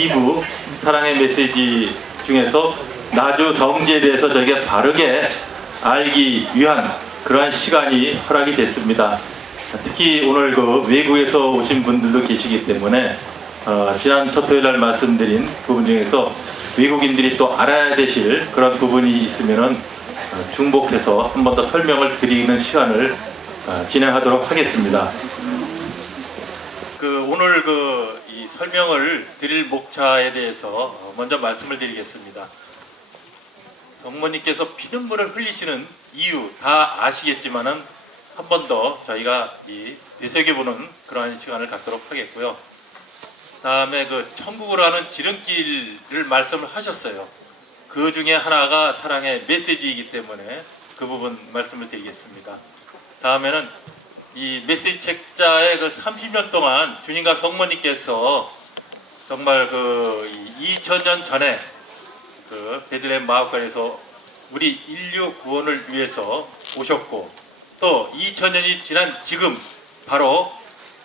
2부 사랑의 메시지 중에서 나주 성지에 대해서 저희가 바르게 알기 위한 그러한 시간이 허락이 됐습니다. 특히 오늘 그 외국에서 오신 분들도 계시기 때문에 지난 첫 토요일 날 말씀드린 부분 중에서 외국인들이 또 알아야 되실 그런 부분이 있으면은 중복해서 한 번 더 설명을 드리는 시간을 진행하도록 하겠습니다. 오늘 이 설명을 드릴 목차에 대해서 먼저 말씀을 드리겠습니다. 성모님께서 피눈물을 흘리시는 이유 다 아시겠지만은 한 번 더 저희가 되새겨보는 그러한 시간을 갖도록 하겠고요. 다음에 천국으로 가는 지름길을 말씀을 하셨어요. 그 중에 하나가 사랑의 메시지이기 때문에 그 부분 말씀을 드리겠습니다. 다음에는 이 메시지 책자의 30년 동안 주님과 성모님께서 정말 2000년 전에 베들레헴 마을간에서 우리 인류 구원을 위해서 오셨고, 또 2000년이 지난 지금 바로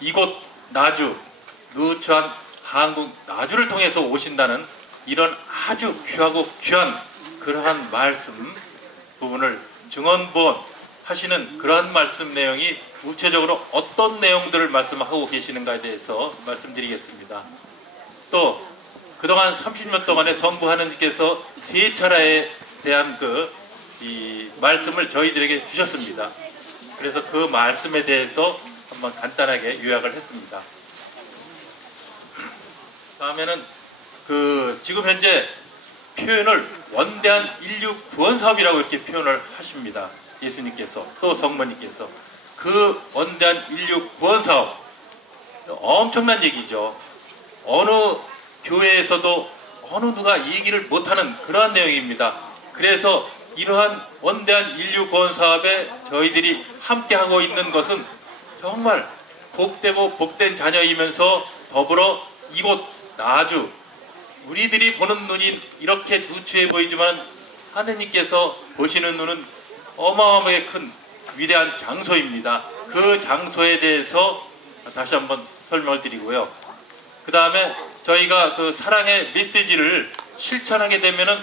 이곳 나주, 누추한 한국 나주를 통해서 오신다는 이런 아주 귀하고 귀한 그러한 말씀 부분을 증언본 하시는 그러한 말씀 내용이 구체적으로 어떤 내용들을 말씀하고 계시는가에 대해서 말씀드리겠습니다. 또 그동안 30년 동안에 성부 하느님께서 세 차례에 대한 이 말씀을 저희들에게 주셨습니다. 그래서 그 말씀에 대해서 한번 간단하게 요약을 했습니다. 다음에는 지금 현재 표현을 원대한 인류 구원 사업이라고 이렇게 표현을 하십니다. 예수님께서 또 성모님께서 그 원대한 인류 구원 사업, 엄청난 얘기죠. 어느 교회에서도 어느 누가 얘기를 못하는 그러한 내용입니다. 그래서 이러한 원대한 인류 구원 사업에 저희들이 함께하고 있는 것은 정말 복되고 복된 자녀이면서 더불어 이곳 나주, 우리들이 보는 눈이 이렇게 누추해 보이지만 하느님께서 보시는 눈은 어마어마하게 큰 위대한 장소입니다. 그 장소에 대해서 다시 한번 설명을 드리고요. 그 다음에 저희가 사랑의 메시지를 실천하게 되면은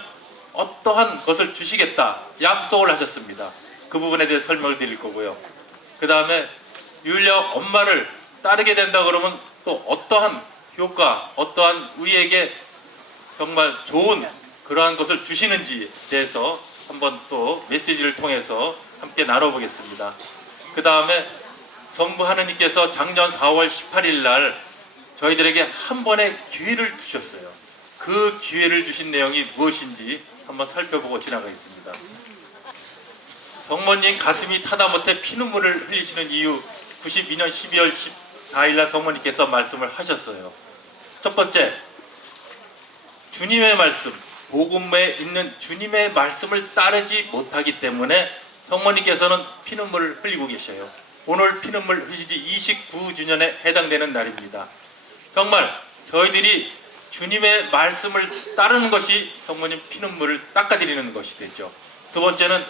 어떠한 것을 주시겠다 약속을 하셨습니다. 그 부분에 대해서 설명을 드릴 거고요. 그 다음에 율려 엄마를 따르게 된다 그러면 또 어떠한 효과, 어떠한 우리에게 정말 좋은 그러한 것을 주시는지에 대해서 한번 또 메시지를 통해서 함께 나눠보겠습니다. 그 다음에 성부 하느님께서 작년 4월 18일 날 저희들에게 한 번의 기회를 주셨어요. 그 기회를 주신 내용이 무엇인지 한번 살펴보고 지나가겠습니다. 성모님 가슴이 타다 못해 피눈물을 흘리시는 이유, 92년 12월 14일 날 성모님께서 말씀을 하셨어요. 첫 번째, 주님의 말씀, 복음에 있는 주님의 말씀을 따르지 못하기 때문에 성모님께서는 피눈물을 흘리고 계셔요. 오늘 피눈물 흘리지 29주년에 해당되는 날입니다. 정말 저희들이 주님의 말씀을 따르는 것이 성모님 피눈물을 닦아드리는 것이 되죠. 두 번째는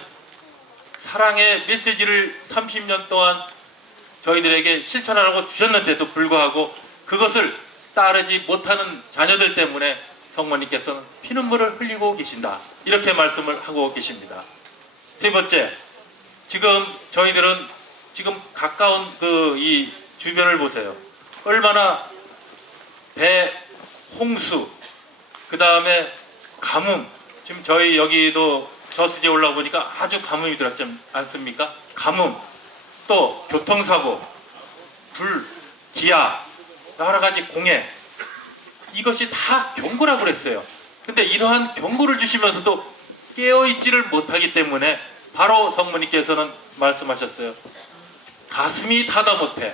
사랑의 메시지를 30년 동안 저희들에게 실천하라고 주셨는데도 불구하고 그것을 따르지 못하는 자녀들 때문에 성모님께서는 피눈물을 흘리고 계신다, 이렇게 말씀을 하고 계십니다. 세 번째, 지금 저희들은 지금 가까운 이 주변을 보세요. 얼마나 홍수, 그 다음에 가뭄, 지금 저희 여기도 저수지에 올라가 보니까 아주 가뭄이 들었지 않습니까? 가뭄, 또 교통사고, 불, 기아, 여러 가지 공해, 이것이 다 경고라고 그랬어요. 근데 이러한 경고를 주시면서도 깨어있지를 못하기 때문에 바로 성모님께서는 말씀하셨어요. 가슴이 타다 못해.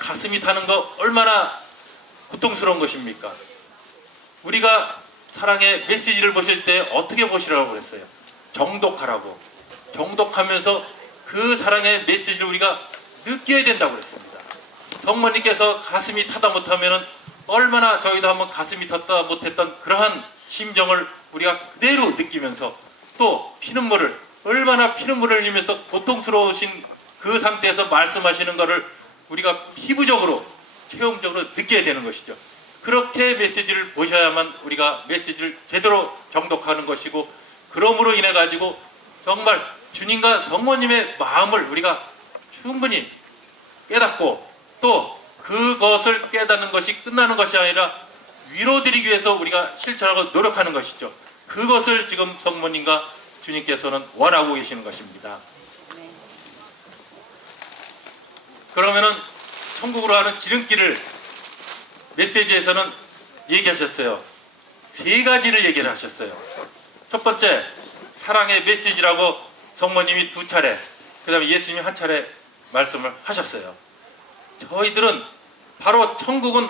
가슴이 타는 거 얼마나 고통스러운 것입니까? 우리가 사랑의 메시지를 보실 때 어떻게 보시라고 그랬어요? 정독하라고. 정독하면서 그 사랑의 메시지를 우리가 느껴야 된다고 그랬습니다. 성모님께서 가슴이 타다 못하면 얼마나 저희도 한번 가슴이 탔다 못했던 그러한 심정을 우리가 그대로 느끼면서 또 얼마나 피눈물을 흘리면서 고통스러우신 그 상태에서 말씀하시는 것을 우리가 피부적으로 체험적으로 느껴야 되는 것이죠. 그렇게 메시지를 보셔야만 우리가 메시지를 제대로 정독하는 것이고, 그러므로 인해 가지고 정말 주님과 성모님의 마음을 우리가 충분히 깨닫고, 또 그것을 깨닫는 것이 끝나는 것이 아니라 위로드리기 위해서 우리가 실천하고 노력하는 것이죠. 그것을 지금 성모님과 주님께서는 원하고 계시는 것입니다. 그러면은 천국으로 가는 지름길을 메시지에서는 얘기하셨어요. 세 가지를 얘기를 하셨어요. 첫 번째, 사랑의 메시지라고 성모님이 2차례, 그 다음에 예수님이 1차례 말씀을 하셨어요. 저희들은 바로 천국은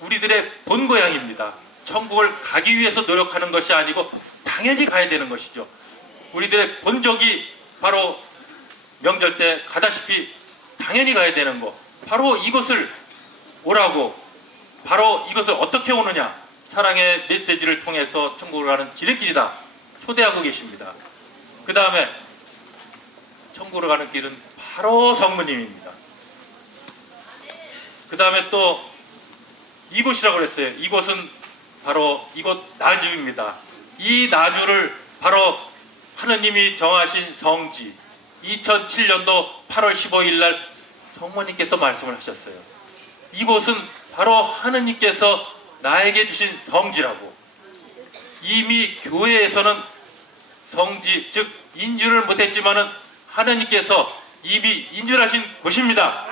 우리들의 본고향입니다. 천국을 가기 위해서 노력하는 것이 아니고 당연히 가야 되는 것이죠. 우리들의 본적이 바로 명절 때 가다시피 당연히 가야 되는 거, 바로 이것을 오라고, 바로 이것을 어떻게 오느냐, 사랑의 메시지를 통해서 천국을 가는 지름길이다 초대하고 계십니다. 그 다음에 천국으로 가는 길은 바로 성모님입니다. 그 다음에 또 이곳이라고 그랬어요. 이곳은 바로 이곳 나주입니다. 이 나주를 바로 하느님이 정하신 성지, 2007년도 8월 15일 날 성모님께서 말씀을 하셨어요. 이곳은 바로 하느님께서 나에게 주신 성지라고. 이미 교회에서는 성지, 즉 인주를 못했지만은 하느님께서 이미 인주하신 곳입니다.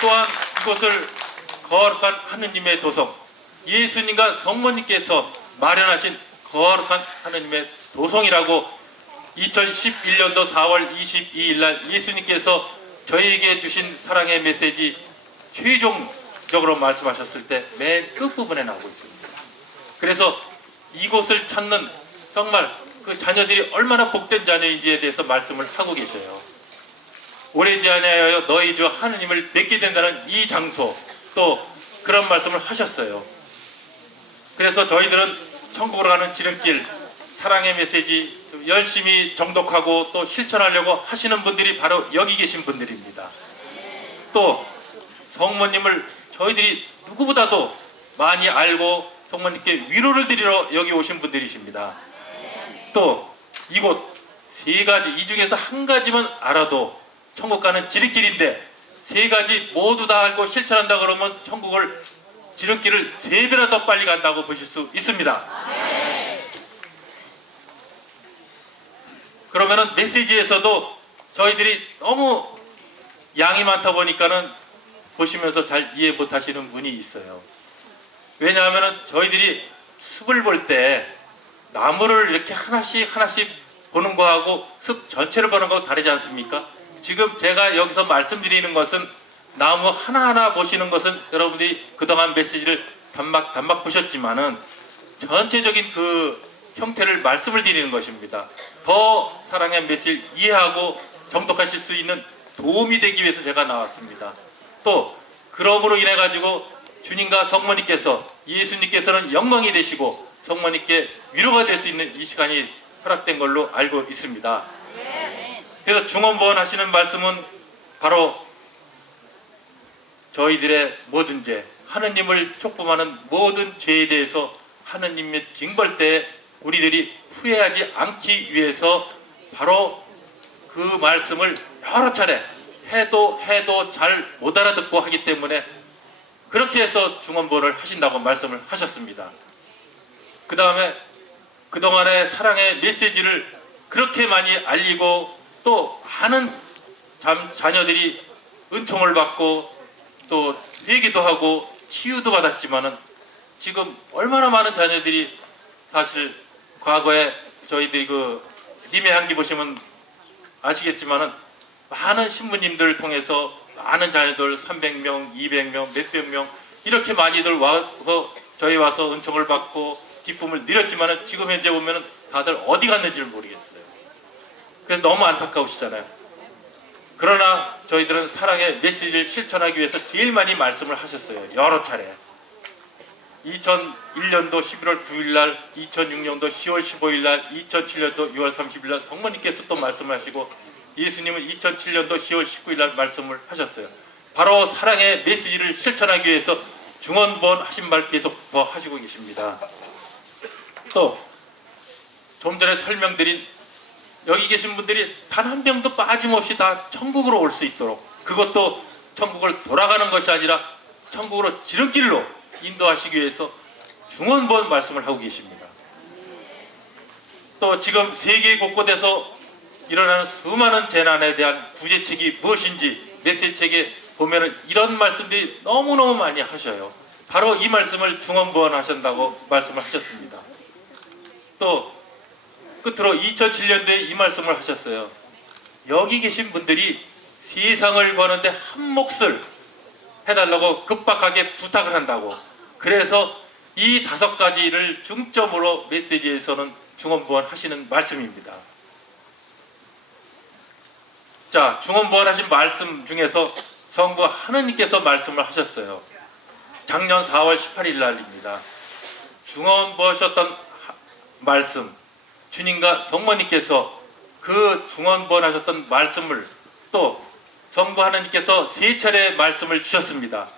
또한 이곳을 거룩한 하느님의 도성, 예수님과 성모님께서 마련하신 거룩한 하느님의 도성이라고 2011년도 4월 22일 날 예수님께서 저희에게 주신 사랑의 메시지 최종적으로 말씀하셨을 때 맨 끝부분에 나오고 있습니다. 그래서 이곳을 찾는 정말 그 자녀들이 얼마나 복된 자녀인지에 대해서 말씀을 하고 계셔요. 오래지 아니하여 너희 주 하느님을 뵙게 된다는 이 장소, 또 그런 말씀을 하셨어요. 그래서 저희들은 천국으로 가는 지름길, 사랑의 메시지 열심히 정독하고 또 실천하려고 하시는 분들이 바로 여기 계신 분들입니다. 또 성모님을 저희들이 누구보다도 많이 알고 성모님께 위로를 드리러 여기 오신 분들이십니다. 또 이곳 세 가지, 이 중에서 한 가지만 알아도 천국 가는 지름길인데, 세 가지 모두 다 알고 실천한다 그러면 천국을 지름길을 3배나 더 빨리 간다고 보실 수 있습니다. 그러면은 메시지에서도 저희들이 너무 양이 많다 보니까는 보시면서 잘 이해 못 하시는 분이 있어요. 왜냐하면은 저희들이 숲을 볼 때 나무를 이렇게 하나씩 보는 거하고 숲 전체를 보는 거하고 다르지 않습니까? 지금 제가 여기서 말씀드리는 것은 나무 하나하나 보시는 것은 여러분들이 그동안 메시지를 단막 보셨지만은 전체적인 그 형태를 말씀을 드리는 것입니다. 더 사랑의 메시지를 이해하고 정독하실 수 있는 도움이 되기 위해서 제가 나왔습니다. 또 그러므로 인해 가지고 주님과 성모님께서, 예수님께서는 영광이 되시고 성모님께 위로가 될 수 있는 이 시간이 허락된 걸로 알고 있습니다. 그래서 중언부언 하시는 말씀은 바로 저희들의 모든 죄, 하느님을 촉범하는 모든 죄에 대해서 하느님의 징벌 때 우리들이 후회하지 않기 위해서 바로 그 말씀을 여러 차례 해도 잘 못 알아듣고 하기 때문에 그렇게 해서 중언부언을 하신다고 말씀을 하셨습니다. 그 다음에 그동안의 사랑의 메시지를 그렇게 많이 알리고 또 많은 자녀들이 은총을 받고 또 회개도 하고 치유도 받았지만은 지금 얼마나 많은 자녀들이 사실 과거에 저희들이 그 님의 향기 보시면 아시겠지만은 많은 신부님들 통해서 많은 자녀들 300명, 200명, 몇백 명 이렇게 많이들 와서 저희 와서 은총을 받고 기쁨을 누렸지만은 지금 현재 보면은 다들 어디 갔는지를 모르겠어요. 그래서 너무 안타까우시잖아요. 그러나 저희들은 사랑의 메시지를 실천하기 위해서 제일 많이 말씀을 하셨어요. 여러 차례. 2001년도 11월 9일 날, 2006년도 10월 15일 날, 2007년도 6월 30일 날 성모님께서 또 말씀을 하시고 예수님은 2007년도 10월 19일 날 말씀을 하셨어요. 바로 사랑의 메시지를 실천하기 위해서 중언부언 하신 말 계속 더 하시고 계십니다. 또 좀 전에 설명드린 여기 계신 분들이 단 한 명도 빠짐없이 다 천국으로 올 수 있도록, 그것도 천국을 돌아가는 것이 아니라 천국으로 지름길로 인도하시기 위해서 중언부언 말씀을 하고 계십니다. 또 지금 세계 곳곳에서 일어나는 수많은 재난에 대한 구제책이 무엇인지 메시지책에 보면은 이런 말씀들이 너무너무 많이 하셔요. 바로 이 말씀을 중언부언 하신다고 말씀을 하셨습니다. 또 끝으로 2007년도에 이 말씀을 하셨어요. 여기 계신 분들이 세상을 거는데 한 몫을 해달라고 급박하게 부탁을 한다고. 그래서 이 5가지를 중점으로 메시지에서는 중언부언 하시는 말씀입니다. 자, 중언부언 하신 말씀 중에서 성부 하느님께서 말씀을 하셨어요. 작년 4월 18일 날입니다. 중언부언하셨던 말씀, 주님과 성모님께서 그 중언부언하셨던 말씀을 또 성부 하느님께서 3차례 말씀을 주셨습니다.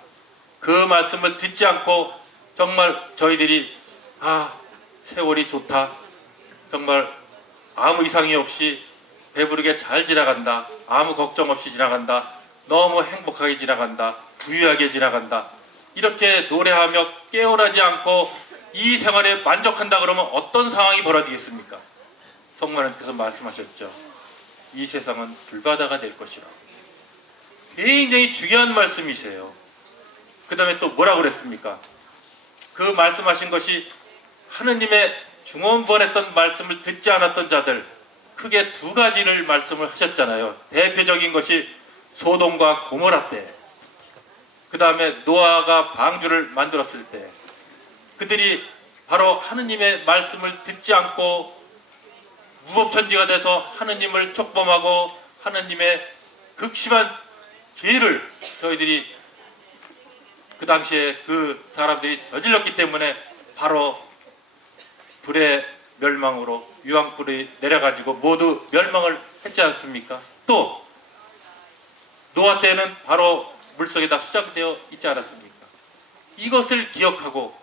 그 말씀을 듣지 않고 정말 저희들이 세월이 좋다, 정말 아무 이상이 없이 배부르게 잘 지나간다, 아무 걱정 없이 지나간다, 너무 행복하게 지나간다, 부유하게 지나간다, 이렇게 노래하며 깨어나지 않고 이 생활에 만족한다 그러면 어떤 상황이 벌어지겠습니까? 성모님께서 말씀하셨죠. 이 세상은 불바다가 될 것이라. 굉장히 중요한 말씀이세요. 그 다음에 또 뭐라고 그랬습니까? 그 말씀하신 것이 하느님의 중언부언했던 말씀을 듣지 않았던 자들, 크게 2가지를 말씀을 하셨잖아요. 대표적인 것이 소돔과 고모라 때, 그 다음에 노아가 방주를 만들었을 때, 그들이 바로 하느님의 말씀을 듣지 않고 무법천지가 돼서 하느님을 촉범하고 하느님의 극심한 죄를 저희들이 그 당시에 그 사람들이 저질렀기 때문에 바로 불의 멸망으로 유황불이 내려가지고 모두 멸망을 했지 않습니까? 또 노아 때는 바로 물속에다 수장되어 있지 않았습니까? 이것을 기억하고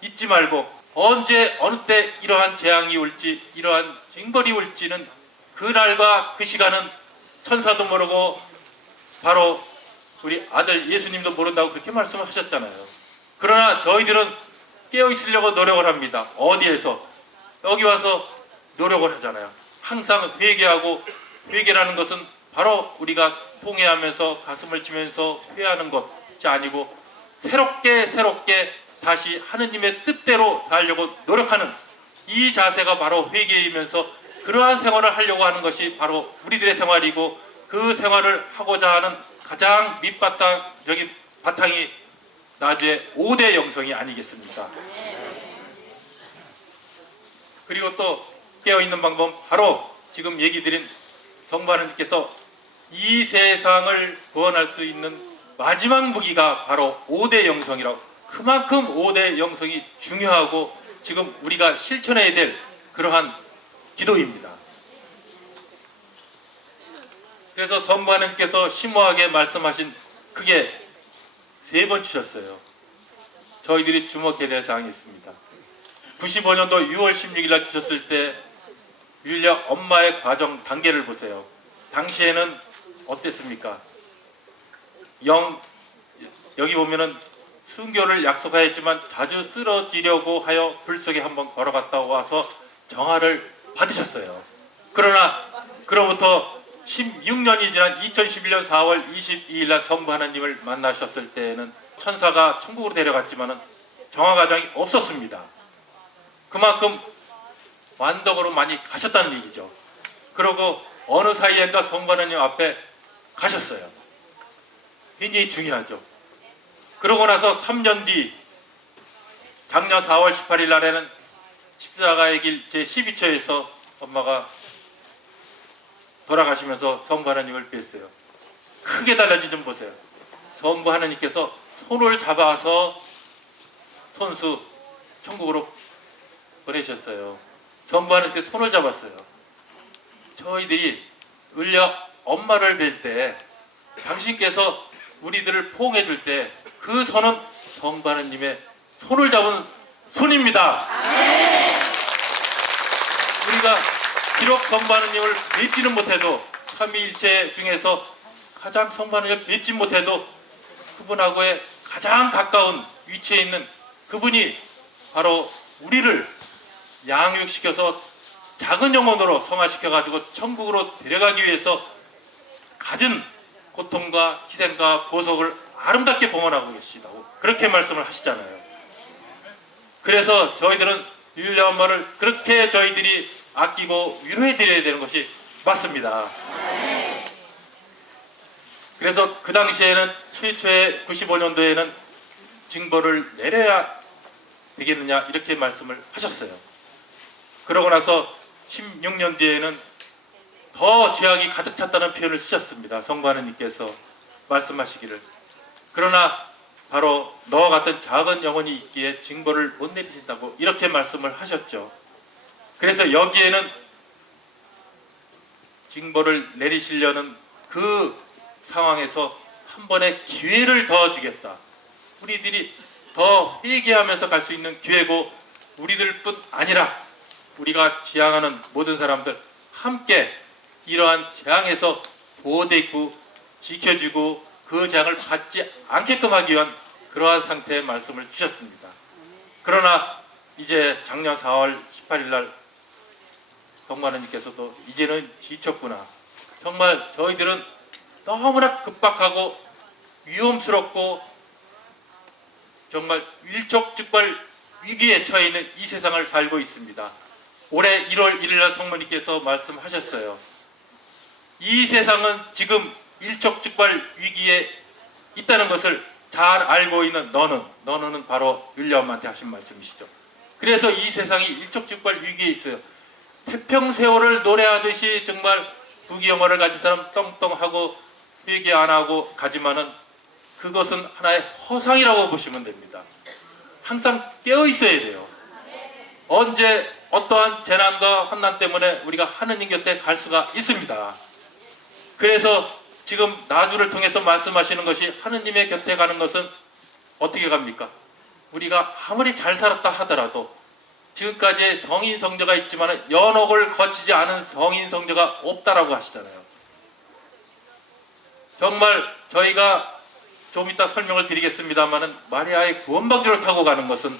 잊지 말고 언제 어느 때 이러한 재앙이 올지, 이러한 징벌이 올지는 그날과 그 시간은 천사도 모르고 바로 우리 아들 예수님도 모른다고 그렇게 말씀하셨잖아요. 그러나 저희들은 깨어 있으려고 노력을 합니다. 어디에서? 여기 와서 노력을 하잖아요. 항상 회개하고, 회개라는 것은 바로 우리가 통회하면서 가슴을 치면서 회하는 것이 아니고 새롭게 다시 하느님의 뜻대로 살려고 노력하는 이 자세가 바로 회개이면서 그러한 생활을 하려고 하는 것이 바로 우리들의 생활이고, 그 생활을 하고자 하는 가장 밑바탕적인 바탕이 나중에 5대 영성이 아니겠습니까? 그리고 또 깨어있는 방법은 바로 지금 얘기 드린 성부 하느님께서 이 세상을 구원할 수 있는 마지막 무기가 바로 5대 영성이라고, 그만큼 5대 영성이 중요하고 지금 우리가 실천해야 될 그러한 기도입니다. 그래서 성부 하느님께서 심오하게 말씀하신 크게 3번 주셨어요. 저희들이 주목해야 될 사항이 있습니다. 95년도 6월 16일 날 주셨을 때 율려 엄마의 과정 단계를 보세요. 당시에는 어땠습니까? 여기 보면은 순교를 약속하였지만 자주 쓰러지려고 하여 불 속에 한번 걸어갔다 와서 정화를 받으셨어요. 그러나 그로부터 16년이 지난 2011년 4월 22일 날 성부 하나님을 만나셨을 때에는 천사가 천국으로 데려갔지만 정화 과정이 없었습니다. 그만큼 완덕으로 많이 가셨다는 얘기죠. 그리고 어느 사이엔가 성부 하나님 앞에 가셨어요. 굉장히 중요하죠. 그러고 나서 3년 뒤 작년 4월 18일 날에는 십자가의 길 제12초에서 엄마가 돌아가시면서 성부 하나님을 뵀어요. 크게 달라진 좀 보세요. 성부 하나님께서 손을 잡아서 손수 천국으로 보내셨어요. 성부 하나님께서 손을 잡았어요. 저희들이 을려 엄마를 뵐 때 당신께서 우리들을 포옹해 줄 때 그 손은 성부 하나님의 손을 잡은 손입니다. 우리가 비록 성부 하나님을 뵙지는 못해도 삼위일체 중에서 가장 성부 하나님을 뵙지 못해도 그분하고의 가장 가까운 위치에 있는 그분이 바로 우리를 양육시켜서 작은 영혼으로 성화시켜가지고 천국으로 데려가기 위해서 가진 고통과 희생과 보석을 아름답게 봉헌하고 계시다고 그렇게 말씀을 하시잖아요. 그래서 저희들은 율례 엄마를 그렇게 저희들이 아끼고 위로해 드려야 되는 것이 맞습니다. 그래서 그 당시에는 최초의 95년도에는 징벌을 내려야 되겠느냐 이렇게 말씀을 하셨어요. 그러고 나서 16년 뒤에는 더 죄악이 가득 찼다는 표현을 쓰셨습니다. 성부 하나님께서 말씀하시기를, 그러나 바로 너와 같은 작은 영혼이 있기에 징벌을 못 내리신다고 이렇게 말씀을 하셨죠. 그래서 여기에는 징벌을 내리시려는 그 상황에서 한 번의 기회를 더 주겠다. 우리들이 더 회개하면서 갈 수 있는 기회고, 우리들뿐 아니라 우리가 지향하는 모든 사람들 함께 이러한 재앙에서 보호되어 있고 지켜주고 그 재앙을 받지 않게끔 하기 위한 그러한 상태의 말씀을 주셨습니다. 그러나 이제 작년 4월 18일 날 성부 하나님께서도 이제는 지쳤구나, 정말 저희들은 너무나 급박하고 위험스럽고 정말 일촉즉발 위기에 처해 있는 이 세상을 살고 있습니다. 올해 1월 1일 날 성모님께서 말씀하셨어요. 이 세상은 지금 일촉즉발 위기에 있다는 것을 잘 알고 있는 너는 바로 율례 엄마한테 하신 말씀이시죠. 그래서 이 세상이 일촉즉발 위기에 있어요. 태평세월을 노래하듯이 정말 부귀영화를 가진 사람 떵떵하고 회개 안 하고 가지만은 그것은 하나의 허상이라고 보시면 됩니다. 항상 깨어 있어야 돼요. 언제 어떠한 재난과 환난 때문에 우리가 하느님 곁에 갈 수가 있습니다. 그래서 지금 나주를 통해서 말씀하시는 것이, 하느님의 곁에 가는 것은 어떻게 갑니까? 우리가 아무리 잘 살았다 하더라도 지금까지의 성인 성녀가 있지만 연옥을 거치지 않은 성인 성녀가 없다라고 하시잖아요. 정말 저희가 좀 이따 설명을 드리겠습니다만은 마리아의 구원방주를 타고 가는 것은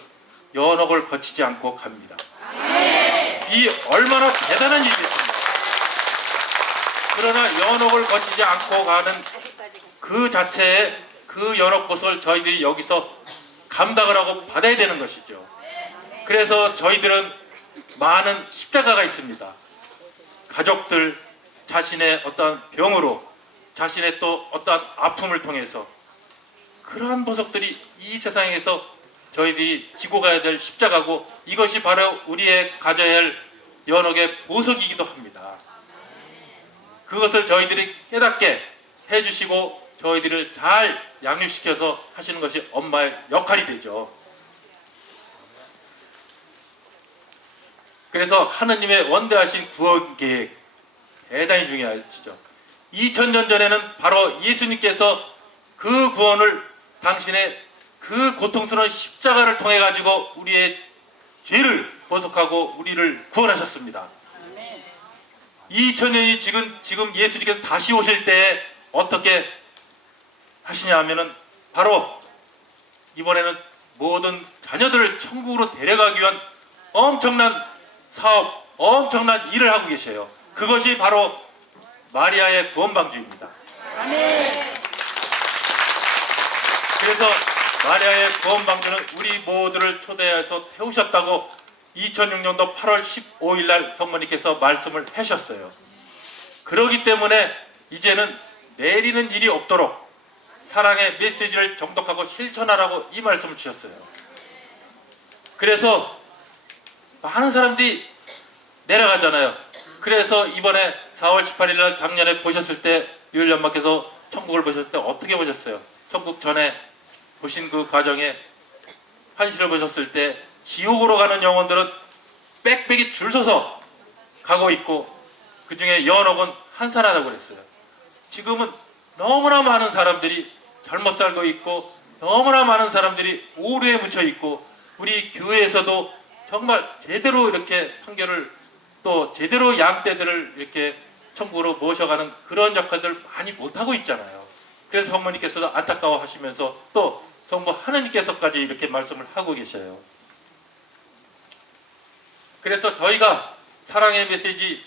연옥을 거치지 않고 갑니다. 이 얼마나 대단한 일이겠습니까? 그러나 연옥을 거치지 않고 가는 그 자체의 그 연옥곳을 저희들이 여기서 감당을 하고 받아야 되는 것이죠. 그래서 저희들은 많은 십자가가 있습니다. 가족들, 자신의 어떠한 병으로, 자신의 또 어떠한 아픔을 통해서 그러한 보석들이 이 세상에서 저희들이 지고 가야 될 십자가고, 이것이 바로 우리의 가져야 할 연옥의 보석이기도 합니다. 그것을 저희들이 깨닫게 해주시고 저희들을 잘 양육시켜서 하시는 것이 엄마의 역할이 되죠. 그래서 하느님의 원대하신 구원 계획 대단히 중요하시죠. 2000년 전에는 바로 예수님께서 그 구원을 당신의 그 고통스러운 십자가를 통해 가지고 우리의 죄를 보속하고 우리를 구원하셨습니다. 2000년이 지금 예수님께서 다시 오실 때 어떻게 하시냐 하면은 바로 이번에는 모든 자녀들을 천국으로 데려가기 위한 엄청난 사업, 엄청난 일을 하고 계셔요. 그것이 바로 마리아의 구원방주입니다. 그래서 마리아의 구원방주는 우리 모두를 초대해서 태우셨다고 2006년도 8월 15일 날 성모님께서 말씀을 하셨어요. 그렇기 때문에 이제는 내리는 일이 없도록 사랑의 메시지를 정독하고 실천하라고 이 말씀을 주셨어요. 그래서 많은 사람들이 내려가잖아요. 그래서 이번에 4월 18일 날 작년에 보셨을 때 율례 엄마께서 천국을 보셨을 때 어떻게 보셨어요? 천국 전에 보신 그 과정에 환시를 보셨을 때 지옥으로 가는 영혼들은 빽빽이 줄 서서 가고 있고 그 중에 연옥은 한산하다고 그랬어요. 지금은 너무나 많은 사람들이 잘못 살고 있고 너무나 많은 사람들이 오류에 묻혀 있고 우리 교회에서도 정말 제대로 이렇게 판결을 또 제대로 양떼들을 이렇게 천국으로 모셔가는 그런 역할들 많이 못하고 있잖아요. 그래서 성모님께서도 안타까워하시면서 또 성모 하느님께서까지 이렇게 말씀을 하고 계셔요. 그래서 저희가 사랑의 메시지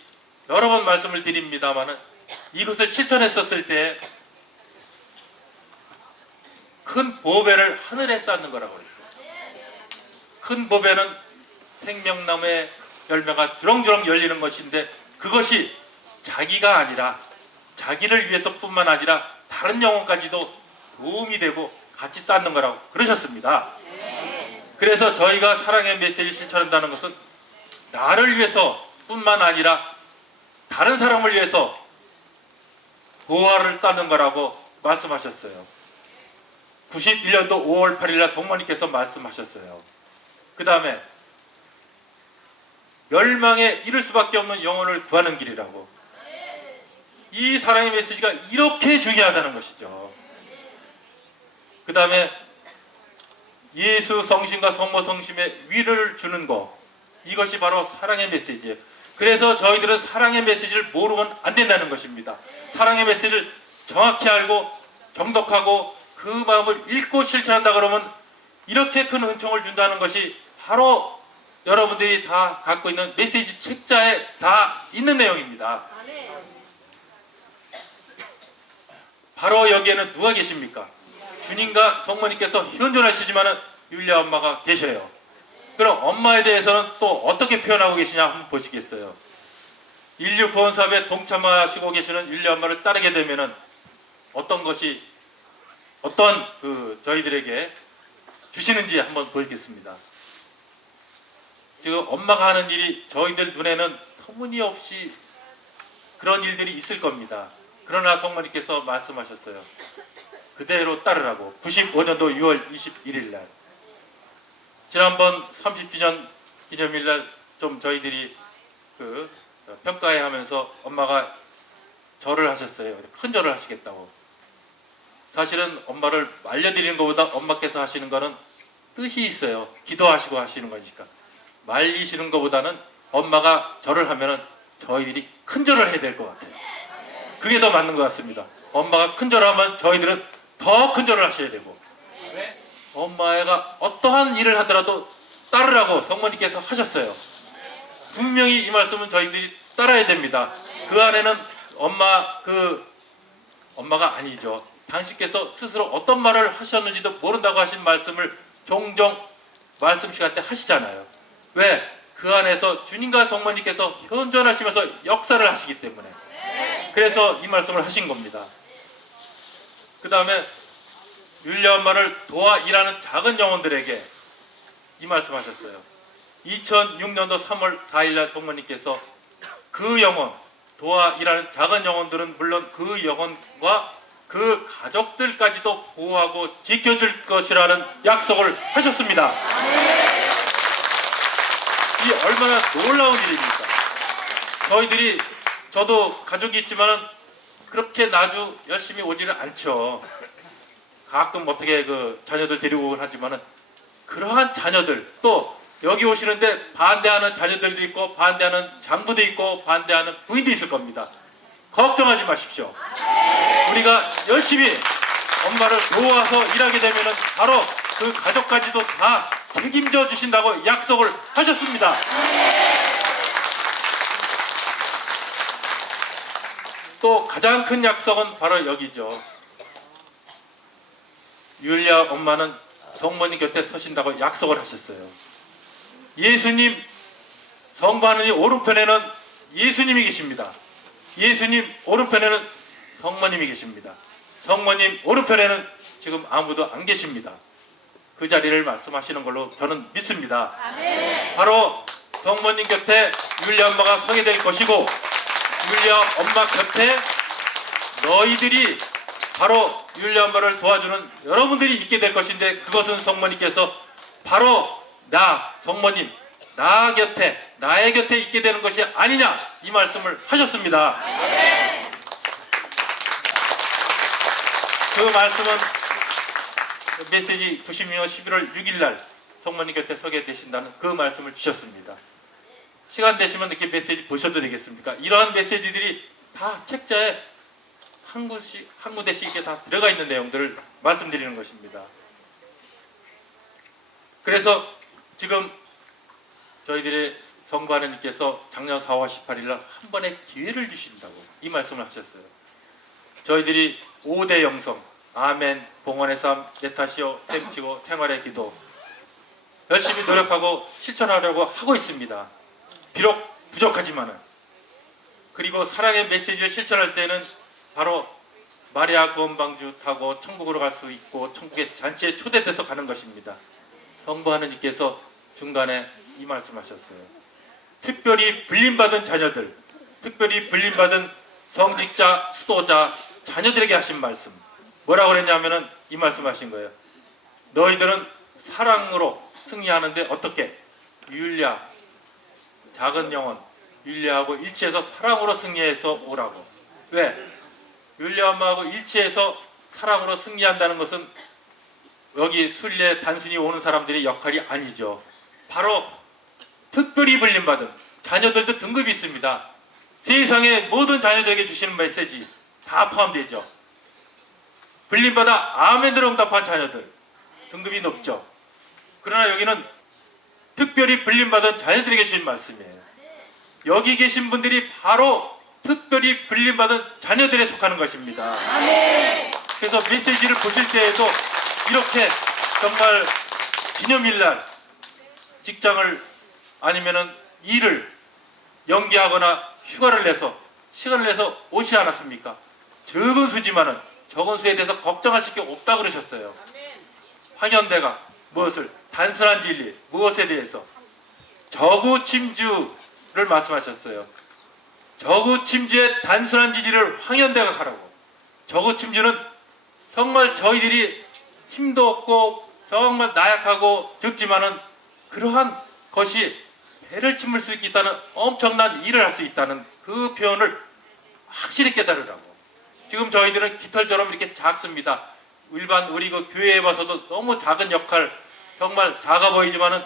여러 번 말씀을 드립니다마는 이것을 실천했었을 때 큰 보배를 하늘에 쌓는 거라고 그랬어요. 큰 보배는 생명나무의 열매가 주렁주렁 열리는 것인데 그것이 자기가 아니라 자기를 위해서뿐만 아니라 다른 영혼까지도 도움이 되고 같이 쌓는 거라고 그러셨습니다. 그래서 저희가 사랑의 메시지를 실천한다는 것은 나를 위해서뿐만 아니라 다른 사람을 위해서 보화를 쌓는 거라고 말씀하셨어요. 91년도 5월 8일날 성모님께서 말씀하셨어요. 그 다음에 멸망에 이를 수밖에 없는 영혼을 구하는 길이라고. 이 사랑의 메시지가 이렇게 중요하다는 것이죠. 그 다음에 예수 성심과 성모 성심에 위를 주는 것, 이것이 바로 사랑의 메시지예요. 그래서 저희들은 사랑의 메시지를 모르면 안 된다는 것입니다. 사랑의 메시지를 정확히 알고 정독하고 그 마음을 읽고 실천한다 그러면 이렇게 큰 은총을 준다는 것이 바로 여러분들이 다 갖고 있는 메시지 책자에 다 있는 내용입니다. 바로 여기에는 누가 계십니까? 주님과 성모님께서 현존하시지만은 율리아 엄마가 계셔요. 그럼 엄마에 대해서는 또 어떻게 표현하고 계시냐 한번 보시겠어요? 인류 구원 사업에 동참하시고 계시는 율리아 엄마를 따르게 되면은 어떤 저희들에게 주시는지 한번 보시겠습니다. 지금 엄마가 하는 일이 저희들 눈에는 터무니없이 그런 일들이 있을 겁니다. 그러나 성모님께서 말씀하셨어요. 그대로 따르라고. 95년도 6월 21일 날 지난번 30주년 기념일 날 좀 저희들이 평가회 하면서 엄마가 절을 하셨어요. 큰 절을 하시겠다고. 사실은 엄마를 말려드리는 것보다 엄마께서 하시는 거는 뜻이 있어요. 기도하시고 하시는 거니까. 말리시는 것보다는 엄마가 절을 하면은 저희들이 큰 절을 해야 될 것 같아요. 그게 더 맞는 것 같습니다. 엄마가 큰 절을 하면 저희들은 더 큰 절을 하셔야 되고, 엄마가 어떠한 일을 하더라도 따르라고 성모님께서 하셨어요. 분명히 이 말씀은 저희들이 따라야 됩니다. 그 안에는 엄마가 아니죠. 당신께서 스스로 어떤 말을 하셨는지도 모른다고 하신 말씀을 종종 말씀 시간 때 하시잖아요. 왜? 그 안에서 주님과 성모님께서 현존하시면서 역사를 하시기 때문에. 그래서 이 말씀을 하신 겁니다. 그 다음에 율리아 엄마를 도와 일하는 작은 영혼들에게 이 말씀하셨어요. 2006년도 3월 4일날 성모님께서 그 영혼, 도와 일하는 작은 영혼들은 물론 그 영혼과 그 가족들까지도 보호하고 지켜줄 것이라는 약속을 하셨습니다. 이 얼마나 놀라운 일입니까? 저도 가족이 있지만은 그렇게 나주 열심히 오지는 않죠. 가끔 어떻게 자녀들 데리고 오긴 하지만은 그러한 자녀들, 또 여기 오시는데 반대하는 자녀들도 있고 반대하는 장부도 있고 반대하는 부인도 있을 겁니다. 걱정하지 마십시오. 우리가 열심히 엄마를 도와서 일하게 되면은 바로 그 가족까지도 다 책임져 주신다고 약속을 하셨습니다. 또 가장 큰 약속은 바로 여기죠. 율리아 엄마는 성모님 곁에 서신다고 약속을 하셨어요. 예수님, 성부 하느님 오른편에는 예수님이 계십니다. 예수님 오른편에는 성모님이 계십니다. 성모님 오른편에는 지금 아무도 안 계십니다. 그 자리를 말씀하시는 걸로 저는 믿습니다. 바로 성모님 곁에 율리아 엄마가 서게 될 것이고, 율리아 엄마 곁에 너희들이 바로 율리아 엄마를 도와주는 여러분들이 있게 될 것인데, 그것은 성모님께서 바로 성모님 나의 곁에 있게 되는 것이 아니냐, 이 말씀을 하셨습니다. 그 말씀은 메시지 90년 11월 6일 날 성모님 곁에 서게 되신다는 그 말씀을 주셨습니다. 시간 되시면 이렇게 메시지 보셔도 되겠습니까? 이러한 메시지들이 다 책자에 한 군데씩 이렇게 다 들어가 있는 내용들을 말씀드리는 것입니다. 그래서 지금 저희들의 성부 하나님께서 작년 4월 18일 날 한 번의 기회를 주신다고 이 말씀을 하셨어요. 저희들이 5대 영성, 아멘, 봉헌의 삶, 내 탓이요, 셈치고 생활의 기도 열심히 노력하고 실천하려고 하고 있습니다. 비록 부족하지만은. 그리고 사랑의 메시지를 실천할 때는 바로 마리아 구원방주 타고 천국으로 갈 수 있고 천국의 잔치에 초대돼서 가는 것입니다. 성부 하느님께서 중간에 이 말씀하셨어요. 특별히 불림받은 자녀들, 특별히 불림받은 성직자, 수도자, 자녀들에게 하신 말씀. 뭐라고 그랬냐면은 이 말씀하신 거예요. 너희들은 사랑으로 승리하는데 어떻게? 율리아, 작은 영혼, 율리아하고 일치해서 사랑으로 승리해서 오라고. 왜? 율리아 엄마하고 일치해서 사랑으로 승리한다는 것은 여기 순례 단순히 오는 사람들의 역할이 아니죠. 바로 특별히 불림받은 자녀들도 등급이 있습니다. 세상의 모든 자녀들에게 주시는 메시지 다 포함되죠. 불림받아 아멘으로 응답한 자녀들 등급이 높죠. 그러나 여기는 특별히 불림받은 자녀들에게 주신 말씀이에요. 여기 계신 분들이 바로 특별히 불림받은 자녀들에 속하는 것입니다. 그래서 메시지를 보실 때에도 이렇게 정말 기념일날 직장을 아니면은 일을 연기하거나 휴가를 내서 시간을 내서 오지 않았습니까? 적은 수지만은 적은 수에 대해서 걱정하실 게 없다 그러셨어요. 황현대가 무엇을? 단순한 진리, 무엇에 대해서? 저구침주를 말씀하셨어요. 저구침주의 단순한 진리를 황현대가 가라고. 저구침주는 정말 저희들이 힘도 없고 정말 나약하고 적지만은 그러한 것이 배를 침을 수 있다는 엄청난 일을 할 수 있다는 그 표현을 확실히 깨달으라고. 지금 저희들은 깃털처럼 이렇게 작습니다. 일반 우리 그 교회에 와서도 너무 작은 역할, 정말 작아 보이지만은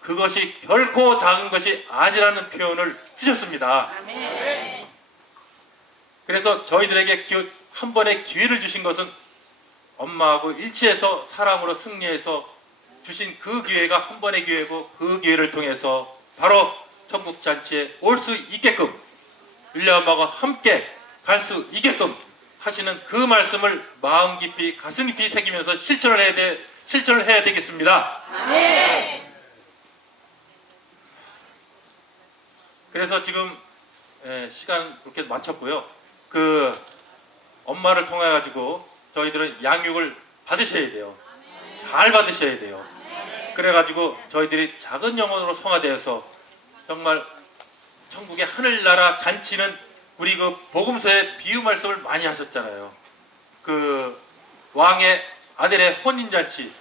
그것이 결코 작은 것이 아니라는 표현을 쓰셨습니다. 그래서 저희들에게 한 번의 기회를 주신 것은 엄마하고 일치해서 사랑으로 승리해서 주신 그 기회가 한 번의 기회고 그 기회를 통해서 바로 천국잔치에 올 수 있게끔 율리아 엄마가 함께 갈 수 있게끔 하시는 그 말씀을 마음 깊이 가슴 깊이 새기면서 실천을 해야 되겠습니다. 그래서 지금 시간 그렇게 마쳤고요. 그 엄마를 통해 가지고 저희들은 양육을 받으셔야 돼요. 잘 받으셔야 돼요. 그래가지고 저희들이 작은 영혼으로 성화되어서 정말 천국의 하늘나라 잔치는 우리 그 복음서에 비유 말씀을 많이 하셨잖아요. 그 왕의 아들의 혼인잔치,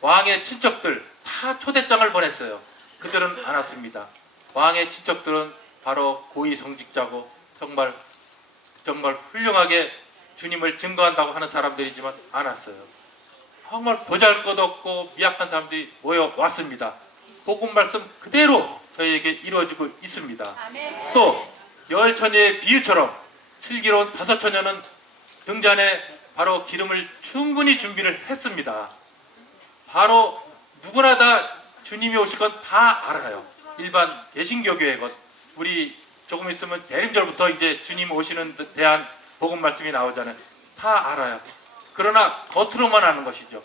왕의 친척들 다 초대장을 보냈어요. 그들은 안 왔습니다. 왕의 친척들은 바로 고위 성직자고 정말 훌륭하게 주님을 증거한다고 하는 사람들이지만 안 왔어요. 정말 보잘것없고 미약한 사람들이 모여왔습니다. 복음 말씀 그대로 저희에게 이루어지고 있습니다. 또 열처녀의 비유처럼 슬기로운 5처녀는 등잔에 바로 기름을 충분히 준비를 했습니다. 바로 누구나 다 주님이 오실 건 다 알아요. 일반 개신교교의 것, 우리 조금 있으면 대림절부터 이제 주님 오시는 데 대한 복음 말씀이 나오잖아요. 다 알아요. 그러나 겉으로만 아는 것이죠.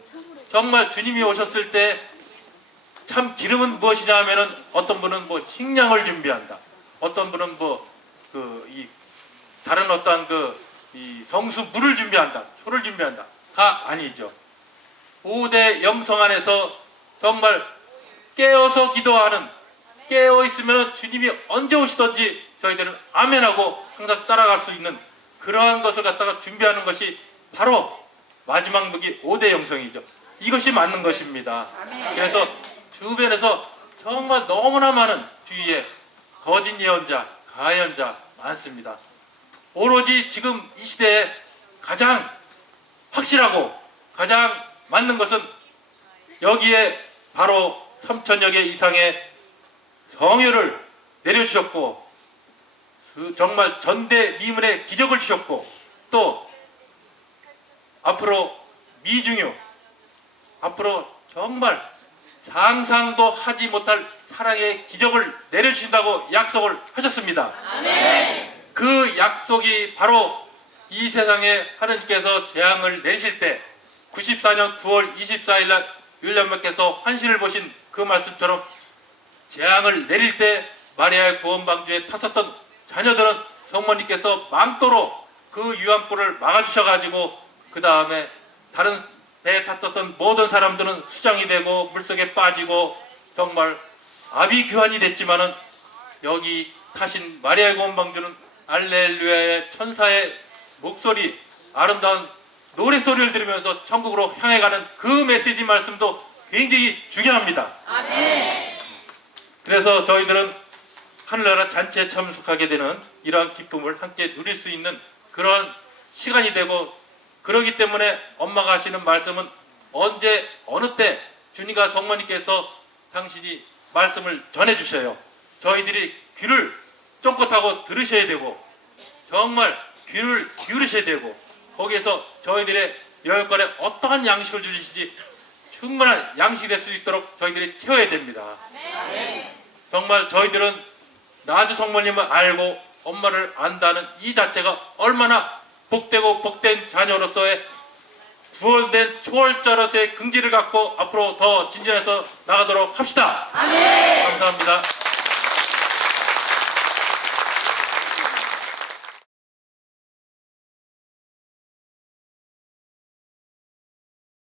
정말 주님이 오셨을 때 참 기름은 무엇이냐 하면은 어떤 분은 뭐 식량을 준비한다. 어떤 분은 다른 어떠한 이 성수 물을 준비한다. 초를 준비한다. 가 아니죠. 5대 영성 안에서 정말 깨어서 기도하는, 깨어 있으면 주님이 언제 오시든지 저희들은 아멘하고 항상 따라갈 수 있는 그러한 것을 갖다가 준비하는 것이 바로 마지막 무기 5대 영성이죠. 이것이 맞는 것입니다. 그래서 주변에서 정말 너무나 많은 주위에 거짓 예언자, 가언자 많습니다. 오로지 지금 이 시대에 가장 확실하고 가장 맞는 것은 여기에 바로 3천여 개 이상의 정의를 내려주셨고 정말 전대미문의 기적을 주셨고 또 앞으로 미중유 앞으로 정말 상상도 하지 못할 사랑의 기적을 내려주신다고 약속을 하셨습니다. 아멘. 그 약속이 바로 이 세상에 하느님께서 재앙을 내리실 때 94년 9월 24일 날 율법께서 환신을 보신 그 말씀처럼 재앙을 내릴 때 마리아의 구원방주에 탔었던 자녀들은 성모님께서 망토로 그 유황불을 막아주셔가지고 그 다음에 다른 배에 탔었던 모든 사람들은 수장이 되고 물속에 빠지고 정말 아비규환이 됐지만은 여기 타신 마리아의 구원방주는 알렐루야의 천사의 목소리 아름다운 노래소리를 들으면서 천국으로 향해 가는 그 메시지 말씀도 굉장히 중요합니다. 아멘. 그래서 저희들은 하늘나라 잔치에 참석하게 되는 이러한 기쁨을 함께 누릴 수 있는 그런 시간이 되고 그러기 때문에 엄마가 하시는 말씀은 언제 어느 때 주님과 성모님께서 당신이 말씀을 전해주셔요. 저희들이 귀를 쫑긋하고 들으셔야 되고 정말 귀를 기울이셔야 되고 거기에서 저희들의 여혈관에 어떠한 양식을 주시지 충분한 양식이 될 수 있도록 저희들이 채워야 됩니다. 정말 저희들은 나주 성모님을 알고 엄마를 안다는 이 자체가 얼마나 복되고 복된 자녀로서의 구원된 초월자로서의 긍지를 갖고 앞으로 더 진진해서 나가도록 합시다. 감사합니다.